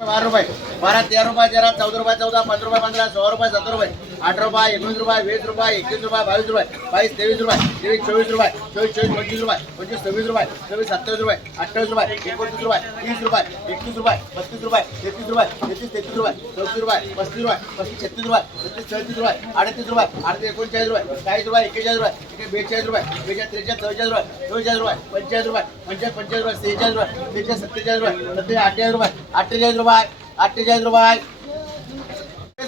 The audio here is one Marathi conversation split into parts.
बारा रुपये बारा तेरा रुपये तेरा चौदा रुपये चौदा पंधरा रुपये पंधरा सोळा रुपये सत्तर रुपये अठरा रुपये एकोणीस रुपये वीस रुपये एकवीस रुपये बावीस रुपये बावीस तेवीस रुपये तेवीस चोवीस रुपये चोवीस चोवीस पंचवीस रुपये पंचवीस सव्वीस रुपये सव्वीस सत्तावीस रुपये अठ्ठावीस रुपये एकोणतीस रुपये तीस रुपये एकतीस रुपये बत्तीस रुपये तेहतीस रुपये तेहतीस तेहतीस रुपये चौतीस रुपये पस्तीस रुपये पस्तीस छत्तीस रुपये छत्तीस छत्तीस रुपये अडतीस रुपये अडतीस एकोणचाळीस रुपये चाळीस रुपये एकेचाळीस रुपये एके बेचाळीस रुपये बेचाळीस त्रेचाळीस चौचाळीस रुपये चौचाळीस रुपये पंचेचाळीस रुपये पंचाळीस पंचाळीस रुपये सेहेचाळीस रुपये सेहेचाळीस सत्तेचाळीस रुपये सत्तेचाळीस अठ्ठेचाळीस रुपये अठ्ठेचाळीस रुपये अठ्ठेचाळीस रुपये.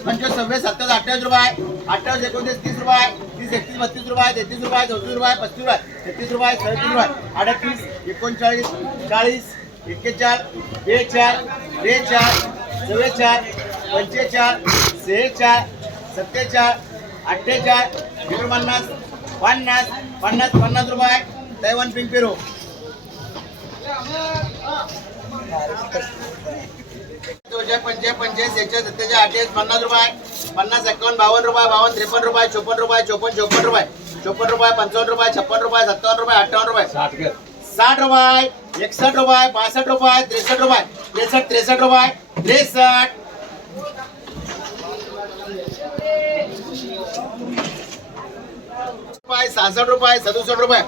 पंचवीस सव्वीस सत्तावीस अठ्ठावीस रुपये. अठ्ठावीस एकोणतीस तीस रुपये. तीस एकतीस बत्तीस रुपये. तेहतीस रुपये चौतीस रुपये पस्तीस रुपये. छत्तीस रुपये सदतीस रुपये. अडतीस एकोणचाळीस चाळीस एक्केचाळीस बेचाळ बेचाळ चव्वेचाळ पंचेचाळ सेहेचाळ सत्तेचाळ अठ्ठेचाळ एकोणपन्नास पन्नास पन्नास पन्नास रुपये. दैवन पिंक दोनशे पंचे पंचेचाळीस एकशे सत्तेचाळीस अठ्ठावीस पन्नास रुपये. पन्नास एकावन्न बावन्न रुपये बावन्न त्रेपन्न रुपये चोपन्न रुपये चोपन्न चोपन्न रुपये. चोपन्न रुपये पंचावन्न रुपये छप्पन रुपये सत्तावन्न रुपये अठ्ठावन्न रुपये. साठ रुपये एकसष्ट रुपये बासष्ट रुपये त्रेसष्ट रुपये त्रेसष्ट त्रेसष्ट रुपये त्रेसष्ट. रुपये सहासष्ट रुपये सदुसष्ट रुपये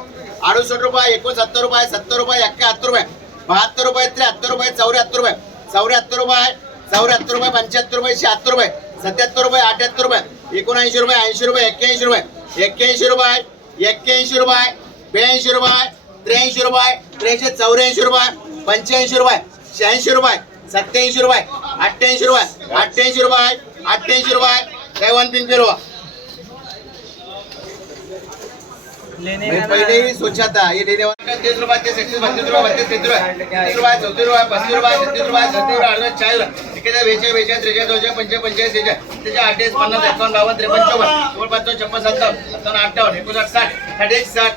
अडुसष्ट रुपये एकोणसत्तर रुपये सत्तर रुपये एक्काहत्तर रुपये बहात्तर रुपये त्र्याहत्तर रुपये चौऱ्याहत्तर रुपये चौऱ्याहत्तर रुपये चौऱ्याहत्तर रुपये पंच्याहत्तर रुपये शहात्तर रुपये सत्याहत्तर रुपये अठ्याहत्तर रुपये एकोणऐंशी रुपये ऐंशी रुपये एक्क्याऐंशी रुपये एक्क्याऐंशी रुपये एक्क्याऐंशी रुपये ब्याऐंशी रुपये त्र्याऐंशी रुपये त्र्याऐंशी चौऱ्याऐंशी रुपये पंच्याऐंशी रुपये शहाऐंशी रुपये सत्याऐंशी रुपये अठ्ठ्याऐंशी रुपये अठ्ठ्याऐंशी रुपये अठ्ठ्याऐंशी रुपये कैवन पिन फिरवा पहिले ही स्वच्छता हे डेली तीस रुपये एकतीस बत्तीस रुपये बत्तीस तेहतीस रुपये तीस रुपये चौतीस रुपये पस्तीस रुपये छत्तीस रुपये सत्तीस रुपये अडतीस चाळीस रुपये. एकेचाळीस वेच्या वेच्या त्रेचाळीस दोनशे पंचे पंचेचाळीस त्याच्या त्याच्या अठ्ठेस पन्नास एकावन्न बावन्न त्रेपन्न चौपन्न. चौपन्न छप्पन सत्तावन्न सत्तावन्न अठ्ठावन्न एकोणसाठ साठ साठ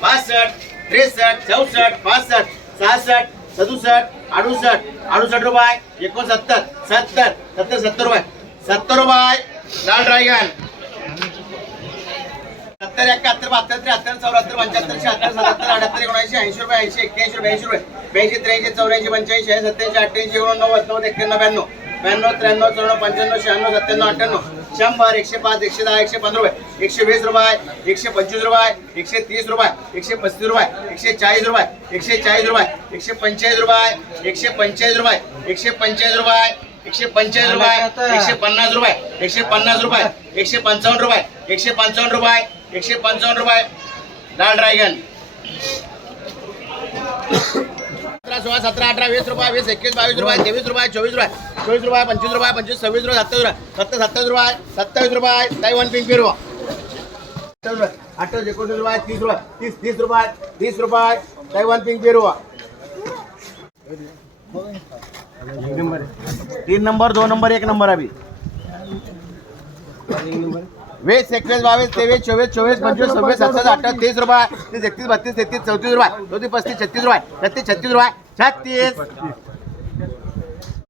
पासष्ट बासष्ट त्रेसष्ट चौसष्ट पासष्ट सहासष्ट सदुसष्ट अडुसष्ट अडुसष्ट रुपये एकोणसत्तर सत्तर सत्तर सत्तर रुपये. सत्तर रुपये लाल ड्रायगन सत्तर एकाहत्तर बहात्तर त्र्याहत्तर चौऱ्याहत्तर पंच्याहत्तर शहात्तर सत्याहत्तर अठ्याहत्तर एकोणऐंशी ऐंशी रुपये ऐंशी एक्क्याऐंशी रुपये ऐंशी रुपये ब्याऐंशी त्र्याऐंशी चौऱ्याऐंशी पंच्याऐंशी शहाऐंशी सत्याऐंशी अठ्ठ्याऐंशी एकोणनव्वद नव्वद एक्क्याण्णव ब्याण्णव ब्याण्णव त्र्याण्णव चौऱ्याण्णव पंच्याण्णव शहाण्णव सत्त्याण्णव अठ्ठ्याण्णव शंभर एकशे पाच एकशे दहा एकशे पंधरा रुपये एकशे वीस रुपये एकशे पंचवीस रुपये एकशे तीस रुपये एकशे पस्तीस रुपये एकशे चाळीस रुपये एकशे चाळीस रुपये एकशे पंचेचाळीस रुपये एकशे पंचेचाळीस रुपये एकशे पंचेचाळीस रुपये एकशे पंचेचाळीस रुपये एकशे पन्नास रुपये एकशे पन्नास रुपये एकशे पंचावन्न रुपये एकशे पंचावन्न रुपये एकशे पंचावन्न रुपये. लाल ड्रॅगन. सतरा सोळा सतरा अठरा वीस रुपये वीस एकवीस बावीस रुपये तेवीस रुपये चोवीस रुपये चोवीस रुपये पंचवीस रुपये पंचवीस सव्वीस रुपये सत्तावीस रुपये सत्तर सत्तावीस रुपये सत्तावीस रुपये ताईवान पिंक रुपये. अठ्ठावीस एकोणतीस रुपये तीस रुपये तीस तीस रुपये तीस रुपये ताईवान पिंक रुपये. तीन नंबर दो नंबर एक नंबर अभी. वीस एकवीस बावीस तेवीस चोवीस चोवीस पंचवीस सव्वीस सत्तावीस अठ्ठावीस तीस रुपये तीस एकतीस बत्तीस तेहतीस चौतीस रुपये चौतीस पस्तीस छत्तीस रुपये छत्तीस छत्तीस रुपये छत्तीस